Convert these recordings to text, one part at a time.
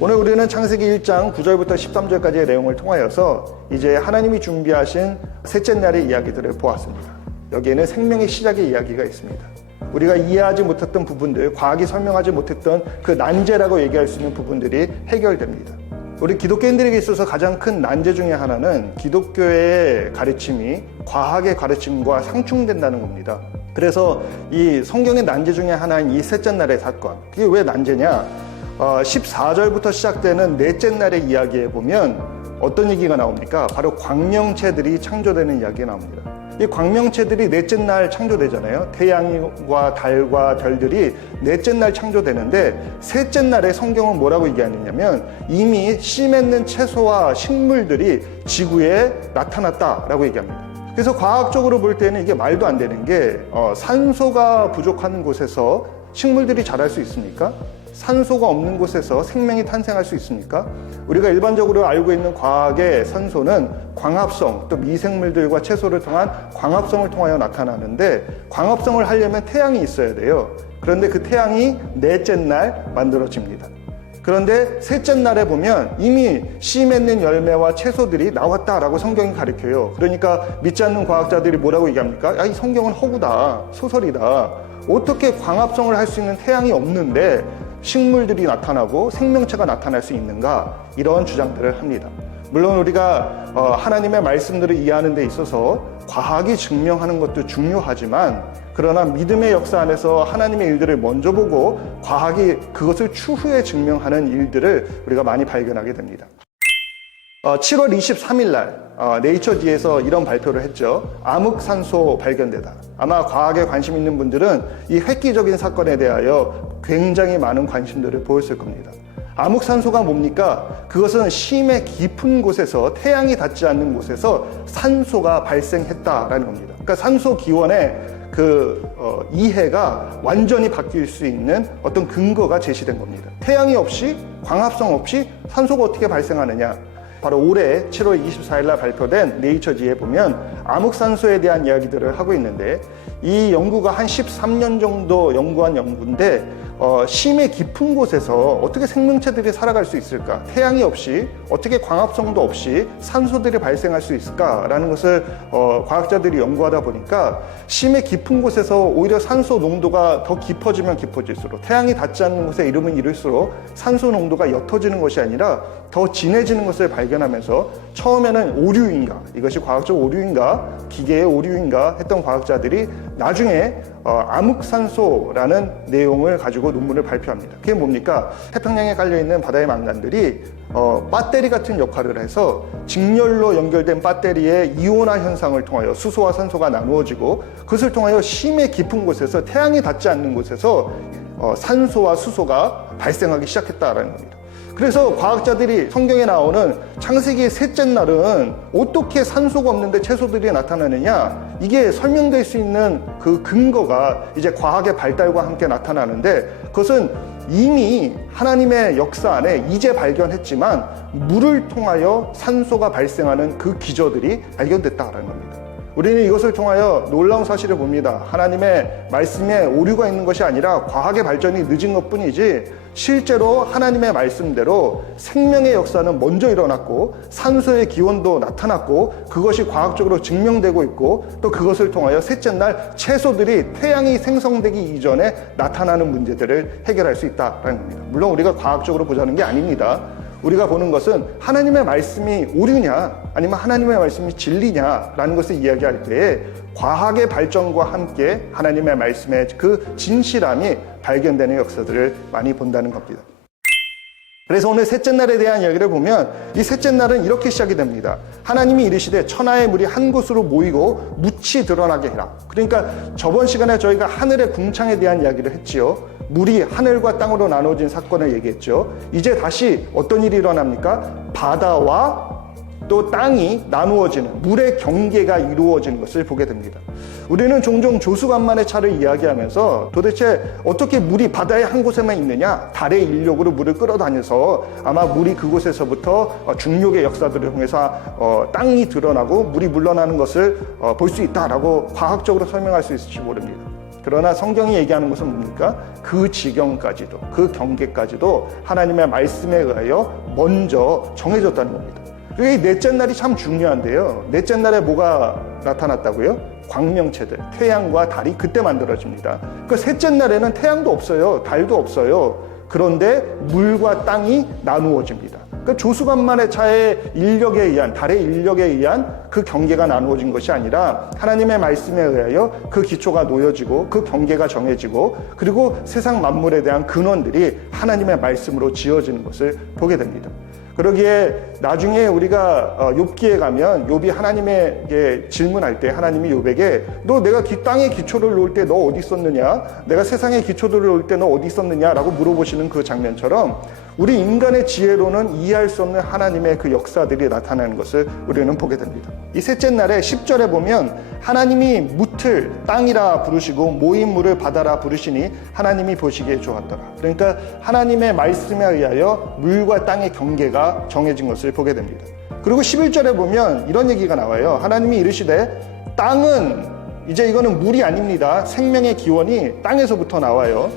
오늘 우리는 창세기 1장 9절부터 13절까지의 내용을 통하여서 이제 하나님이 준비하신 셋째 날의 이야기들을 보았습니다. 여기에는 생명의 시작의 이야기가 있습니다. 우리가 이해하지 못했던 부분들, 과학이 설명하지 못했던 그 난제라고 얘기할 수 있는 부분들이 해결됩니다. 우리 기독교인들에게 있어서 가장 큰 난제 중에 하나는 기독교의 가르침이 과학의 가르침과 상충된다는 겁니다. 그래서 이 성경의 난제 중에 하나인 이 셋째 날의 사건, 그게 왜 난제냐? 14절부터 시작되는 넷째 날의 이야기에 보면 어떤 얘기가 나옵니까? 바로 광명체들이 창조되는 이야기가 나옵니다. 이 광명체들이 넷째 날 창조되잖아요. 태양과 달과 별들이 넷째 날 창조되는데 셋째 날에 성경은 뭐라고 얘기하느냐면 이미 씨 맺는 채소와 식물들이 지구에 나타났다라고 얘기합니다. 그래서 과학적으로 볼 때는 이게 말도 안 되는 게 산소가 부족한 곳에서 식물들이 자랄 수 있습니까? 산소가 없는 곳에서 생명이 탄생할 수 있습니까? 우리가 일반적으로 알고 있는 과학의 산소는 광합성, 또 미생물들과 채소를 통한 광합성을 통하여 나타나는데 광합성을 하려면 태양이 있어야 돼요. 그런데 그 태양이 넷째 날 만들어집니다. 그런데 셋째 날에 보면 이미 씨 맺는 열매와 채소들이 나왔다라고 성경이 가르쳐요. 그러니까 믿지 않는 과학자들이 뭐라고 얘기합니까? 야, 이 성경은 허구다, 소설이다. 어떻게 광합성을 할 수 있는 태양이 없는데 식물들이 나타나고 생명체가 나타날 수 있는가? 이런 주장들을 합니다. 물론 우리가 하나님의 말씀들을 이해하는 데 있어서 과학이 증명하는 것도 중요하지만 그러나 믿음의 역사 안에서 하나님의 일들을 먼저 보고 과학이 그것을 추후에 증명하는 일들을 우리가 많이 발견하게 됩니다. 7월 23일 날 네이처지에서 이런 발표를 했죠. 암흑산소 발견되다. 아마 과학에 관심 있는 분들은 이 획기적인 사건에 대하여 굉장히 많은 관심들을 보였을 겁니다. 암흑산소가 뭡니까? 그것은 심해 깊은 곳에서 태양이 닿지 않는 곳에서 산소가 발생했다라는 겁니다. 그러니까 산소 기원의 이해가 완전히 바뀔 수 있는 어떤 근거가 제시된 겁니다. 태양이 없이 광합성 없이 산소가 어떻게 발생하느냐? 바로 올해 7월 24일 날 발표된 네이처지에 보면 암흑산소에 대한 이야기들을 하고 있는데 이 연구가 한 13년 정도 연구한 연구인데 심해 깊은 곳에서 어떻게 생명체들이 살아갈 수 있을까? 태양이 없이 어떻게 광합성도 없이 산소들이 발생할 수 있을까라는 것을 과학자들이 연구하다 보니까 심해 깊은 곳에서 오히려 산소 농도가 더 깊어지면 깊어질수록 태양이 닿지 않는 곳에 이르면 이를수록 산소 농도가 옅어지는 것이 아니라 더 진해지는 것을 발견하면서 처음에는 오류인가, 이것이 과학적 오류인가, 기계의 오류인가 했던 과학자들이 나중에 암흑산소라는 내용을 가지고 논문을 발표합니다. 그게 뭡니까? 태평양에 깔려있는 바다의 망간들이 배터리 같은 역할을 해서 직렬로 연결된 배터리의 이온화 현상을 통하여 수소와 산소가 나누어지고 그것을 통하여 심해 깊은 곳에서 태양이 닿지 않는 곳에서 산소와 수소가 발생하기 시작했다라는 겁니다. 그래서 과학자들이 성경에 나오는 창세기의 셋째 날은 어떻게 산소가 없는데 채소들이 나타나느냐, 이게 설명될 수 있는 그 근거가 이제 과학의 발달과 함께 나타나는데 그것은 이미 하나님의 역사 안에 이제 발견했지만 물을 통하여 산소가 발생하는 그 기저들이 발견됐다라는 겁니다. 우리는 이것을 통하여 놀라운 사실을 봅니다. 하나님의 말씀에 오류가 있는 것이 아니라 과학의 발전이 늦은 것뿐이지 실제로 하나님의 말씀대로 생명의 역사는 먼저 일어났고 산소의 기원도 나타났고 그것이 과학적으로 증명되고 있고 또 그것을 통하여 셋째 날 채소들이 태양이 생성되기 이전에 나타나는 문제들을 해결할 수 있다는 겁니다. 물론 우리가 과학적으로 보자는 게 아닙니다. 우리가 보는 것은 하나님의 말씀이 오류냐 아니면 하나님의 말씀이 진리냐라는 것을 이야기할 때에 과학의 발전과 함께 하나님의 말씀의 그 진실함이 발견되는 역사들을 많이 본다는 겁니다. 그래서 오늘 셋째 날에 대한 이야기를 보면 이 셋째 날은 이렇게 시작이 됩니다. 하나님이 이르시되 천하의 물이 한 곳으로 모이고 묻이 드러나게 해라. 그러니까 저번 시간에 저희가 하늘의 궁창에 대한 이야기를 했지요. 물이 하늘과 땅으로 나눠진 사건을 얘기했죠. 이제 다시 어떤 일이 일어납니까? 바다와 또 땅이 나누어지는 물의 경계가 이루어지는 것을 보게 됩니다. 우리는 종종 조수간만의 차를 이야기하면서 도대체 어떻게 물이 바다의 한 곳에만 있느냐? 달의 인력으로 물을 끌어다녀서 아마 물이 그곳에서부터 중력의 역사들을 통해서 땅이 드러나고 물이 물러나는 것을 볼 수 있다라고 과학적으로 설명할 수 있을지 모릅니다. 그러나 성경이 얘기하는 것은 뭡니까? 그 지경까지도, 그 경계까지도 하나님의 말씀에 의하여 먼저 정해졌다는 겁니다. 이 넷째 날이 참 중요한데요. 넷째 날에 뭐가 나타났다고요? 광명체들, 태양과 달이 그때 만들어집니다. 그 셋째 날에는 태양도 없어요. 달도 없어요. 그런데 물과 땅이 나누어집니다. 그 조수간만의 차의 인력에 의한, 달의 인력에 의한 그 경계가 나누어진 것이 아니라 하나님의 말씀에 의하여 그 기초가 놓여지고 그 경계가 정해지고 그리고 세상 만물에 대한 근원들이 하나님의 말씀으로 지어지는 것을 보게 됩니다. 그러기에 나중에 우리가 욥기에 가면 욥이 하나님에게 질문할 때 하나님이 욥에게 너 내가 땅에 기초를 놓을 때 너 어디 있었느냐? 내가 세상에 기초를 놓을 때 너 어디 있었느냐? 라고 물어보시는 그 장면처럼 우리 인간의 지혜로는 이해할 수 없는 하나님의 그 역사들이 나타나는 것을 우리는 보게 됩니다. 이 셋째 날에 10절에 보면 하나님이 무틀 땅이라 부르시고 모인 물을 바다라 부르시니 하나님이 보시기에 좋았더라. 그러니까 하나님의 말씀에 의하여 물과 땅의 경계가 정해진 것을 보게 됩니다. 그리고 11절에 보면 이런 얘기가 나와요. 하나님이 이르시되 땅은 이제 이거는 물이 아닙니다. 생명의 기원이 땅에서부터 나와요.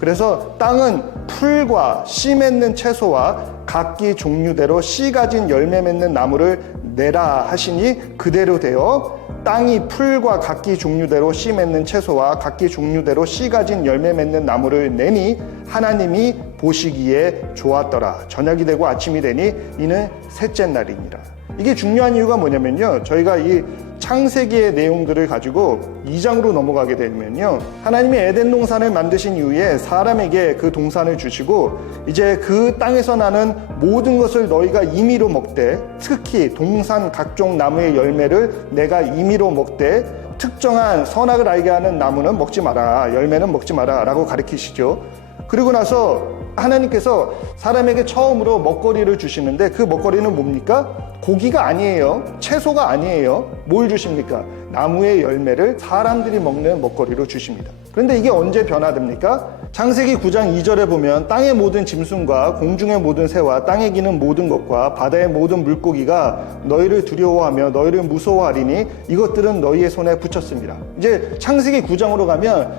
그래서 땅은 풀과 씨 맺는 채소와 각기 종류대로 씨 가진 열매 맺는 나무를 내라 하시니 그대로 되어 땅이 풀과 각기 종류대로 씨 맺는 채소와 각기 종류대로 씨 가진 열매 맺는 나무를 내니 하나님이 보시기에 좋았더라. 저녁이 되고 아침이 되니 이는 셋째 날이니라. 이게 중요한 이유가 뭐냐면요. 저희가 이 창세기의 내용들을 가지고 2장으로 넘어가게 되면요. 하나님이 에덴 동산을 만드신 이후에 사람에게 그 동산을 주시고 이제 그 땅에서 나는 모든 것을 너희가 임의로 먹되 특히 동산 각종 나무의 열매를 내가 임의로 먹되 특정한 선악을 알게 하는 나무는 먹지 마라. 열매는 먹지 마라. 라고 가르치시죠. 그리고 나서 하나님께서 사람에게 처음으로 먹거리를 주시는데 그 먹거리는 뭡니까? 고기가 아니에요. 채소가 아니에요. 뭘 주십니까? 나무의 열매를 사람들이 먹는 먹거리로 주십니다. 그런데 이게 언제 변화됩니까? 창세기 9장 2절에 보면 땅의 모든 짐승과 공중의 모든 새와 땅에 기는 모든 것과 바다의 모든 물고기가 너희를 두려워하며 너희를 무서워하리니 이것들은 너희의 손에 붙였습니다. 이제 창세기 9장으로 가면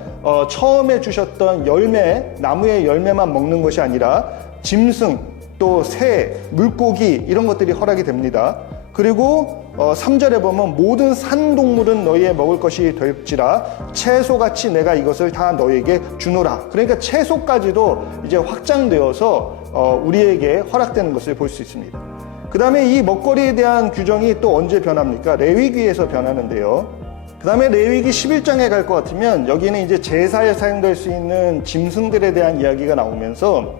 처음에 주셨던 열매, 나무의 열매만 먹는 것이 아니라 짐승, 또 새, 물고기 이런 것들이 허락이 됩니다. 그리고 3절에 보면 모든 산동물은 너희의 먹을 것이 될지라 채소같이 내가 이것을 다 너희에게 주노라. 그러니까 채소까지도 이제 확장되어서 우리에게 허락되는 것을 볼 수 있습니다. 그 다음에 이 먹거리에 대한 규정이 또 언제 변합니까? 레위기에서 변하는데요. 그 다음에 레위기 11장에 갈 것 같으면 여기는 이제 제사에 사용될 수 있는 짐승들에 대한 이야기가 나오면서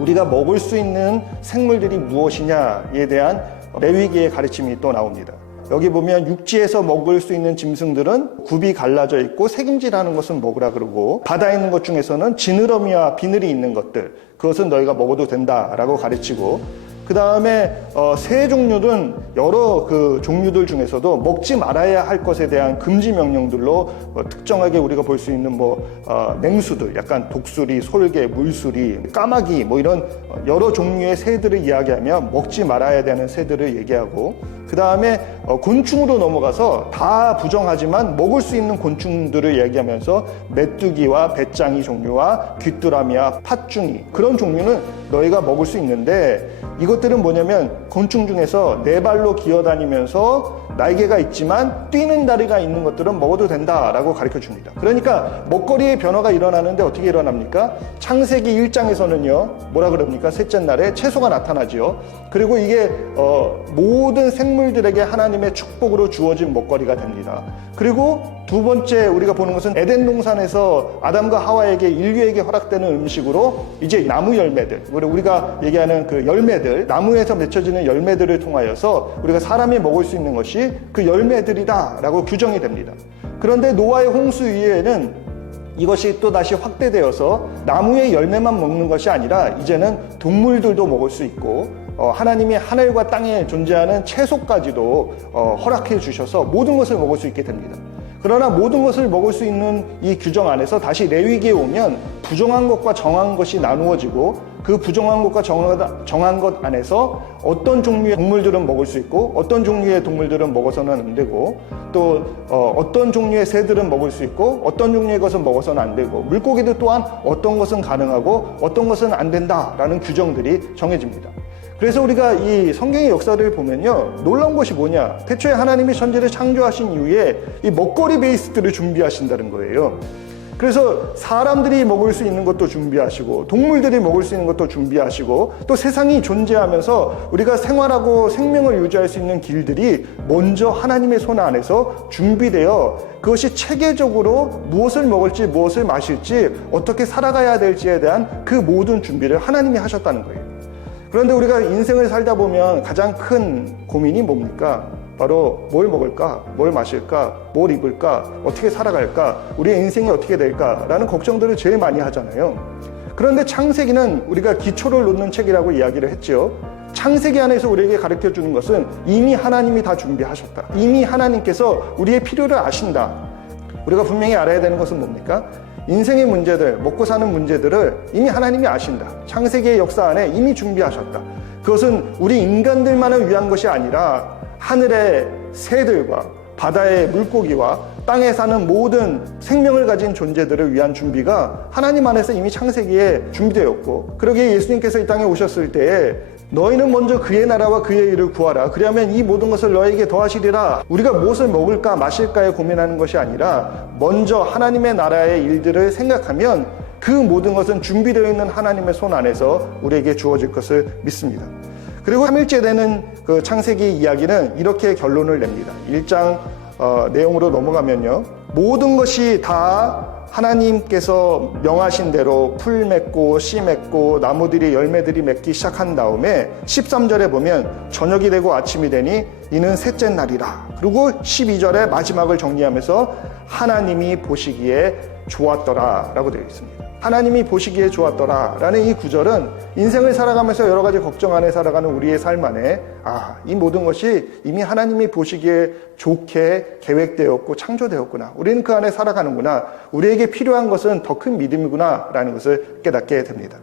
우리가 먹을 수 있는 생물들이 무엇이냐에 대한 레위기의 가르침이 또 나옵니다. 여기 보면 육지에서 먹을 수 있는 짐승들은 굽이 갈라져 있고 새김질하는 것은 먹으라 그러고 바다에 있는 것 중에서는 지느러미와 비늘이 있는 것들 그것은 너희가 먹어도 된다라고 가르치고 그 다음에 새 종류는 여러 그 종류들 중에서도 먹지 말아야 할 것에 대한 금지 명령들로 특정하게 우리가 볼 수 있는 맹수들, 약간 독수리, 솔개, 물수리, 까마귀 이런 여러 종류의 새들을 이야기하며 먹지 말아야 되는 새들을 얘기하고 그 다음에 곤충으로 넘어가서 다 부정하지만 먹을 수 있는 곤충들을 얘기하면서 메뚜기와 배짱이 종류와 귀뚜라미와 팥중이 그런 종류는 너희가 먹을 수 있는데 이것들은 뭐냐면 곤충 중에서 네 발로 기어다니면서 날개가 있지만 뛰는 다리가 있는 것들은 먹어도 된다라고 가르쳐 줍니다. 그러니까 먹거리의 변화가 일어나는데 어떻게 일어납니까? 창세기 1장에서는요 뭐라 그럽니까? 셋째 날에 채소가 나타나지요. 그리고 이게 모든 생물들에게 하나님의 축복으로 주어진 먹거리가 됩니다. 그리고 두 번째 우리가 보는 것은 에덴 동산에서 아담과 하와에게 인류에게 허락되는 음식으로 이제 나무 열매들 우리가 얘기하는 그 열매들 나무에서 맺혀지는 열매들을 통하여서 우리가 사람이 먹을 수 있는 것이 그 열매들이다 라고 규정이 됩니다. 그런데 노아의 홍수 이후에는 이것이 또 다시 확대되어서 나무의 열매만 먹는 것이 아니라 이제는 동물들도 먹을 수 있고 하나님이 하늘과 땅에 존재하는 채소까지도 허락해 주셔서 모든 것을 먹을 수 있게 됩니다. 그러나 모든 것을 먹을 수 있는 이 규정 안에서 다시 레위기에 오면 부정한 것과 정한 것이 나누어지고 그 부정한 것과 정한 것 안에서 어떤 종류의 동물들은 먹을 수 있고 어떤 종류의 동물들은 먹어서는 안 되고 또 어떤 종류의 새들은 먹을 수 있고 어떤 종류의 것은 먹어서는 안 되고 물고기도 또한 어떤 것은 가능하고 어떤 것은 안 된다라는 규정들이 정해집니다. 그래서 우리가 이 성경의 역사를 보면요, 놀라운 것이 뭐냐, 태초에 하나님이 천지를 창조하신 이후에 이 먹거리 베이스들을 준비하신다는 거예요. 그래서 사람들이 먹을 수 있는 것도 준비하시고 동물들이 먹을 수 있는 것도 준비하시고 또 세상이 존재하면서 우리가 생활하고 생명을 유지할 수 있는 길들이 먼저 하나님의 손 안에서 준비되어 그것이 체계적으로 무엇을 먹을지 무엇을 마실지 어떻게 살아가야 될지에 대한 그 모든 준비를 하나님이 하셨다는 거예요. 그런데 우리가 인생을 살다 보면 가장 큰 고민이 뭡니까? 바로 뭘 먹을까? 뭘 마실까? 뭘 입을까? 어떻게 살아갈까? 우리의 인생이 어떻게 될까? 라는 걱정들을 제일 많이 하잖아요. 그런데 창세기는 우리가 기초를 놓는 책이라고 이야기를 했죠. 창세기 안에서 우리에게 가르쳐 주는 것은 이미 하나님이 다 준비하셨다. 이미 하나님께서 우리의 필요를 아신다. 우리가 분명히 알아야 되는 것은 뭡니까? 인생의 문제들, 먹고 사는 문제들을 이미 하나님이 아신다. 창세기의 역사 안에 이미 준비하셨다. 그것은 우리 인간들만을 위한 것이 아니라 하늘의 새들과 바다의 물고기와 땅에 사는 모든 생명을 가진 존재들을 위한 준비가 하나님 안에서 이미 창세기에 준비되었고, 그러기에 예수님께서 이 땅에 오셨을 때에 너희는 먼저 그의 나라와 그의 일을 구하라. 그리하면 이 모든 것을 너에게 더하시리라. 우리가 무엇을 먹을까 마실까에 고민하는 것이 아니라 먼저 하나님의 나라의 일들을 생각하면 그 모든 것은 준비되어 있는 하나님의 손 안에서 우리에게 주어질 것을 믿습니다. 그리고 3일째 되는 그 창세기 이야기는 이렇게 결론을 냅니다. 1장 내용으로 넘어가면요, 모든 것이 다 하나님께서 명하신 대로 풀 맺고 씨 맺고 나무들이 열매들이 맺기 시작한 다음에 13절에 보면 저녁이 되고 아침이 되니 이는 셋째 날이라. 그리고 12절에 마지막을 정리하면서 하나님이 보시기에 좋았더라 라고 되어 있습니다. 하나님이 보시기에 좋았더라 라는 이 구절은 인생을 살아가면서 여러 가지 걱정 안에 살아가는 우리의 삶 안에 이 모든 것이 이미 하나님이 보시기에 좋게 계획되었고 창조되었구나. 우리는 그 안에 살아가는구나. 우리에게 필요한 것은 더 큰 믿음이구나 라는 것을 깨닫게 됩니다.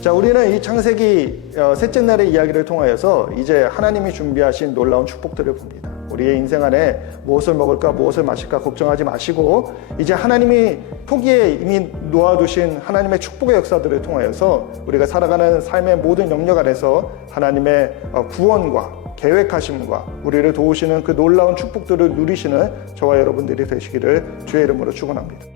자, 우리는 이 창세기 셋째 날의 이야기를 통하여서 이제 하나님이 준비하신 놀라운 축복들을 봅니다. 우리의 인생 안에 무엇을 먹을까 무엇을 마실까 걱정하지 마시고 이제 하나님이 토기에 이미 놓아두신 하나님의 축복의 역사들을 통하여서 우리가 살아가는 삶의 모든 영역 안에서 하나님의 구원과 계획하심과 우리를 도우시는 그 놀라운 축복들을 누리시는 저와 여러분들이 되시기를 주의 이름으로 축원합니다.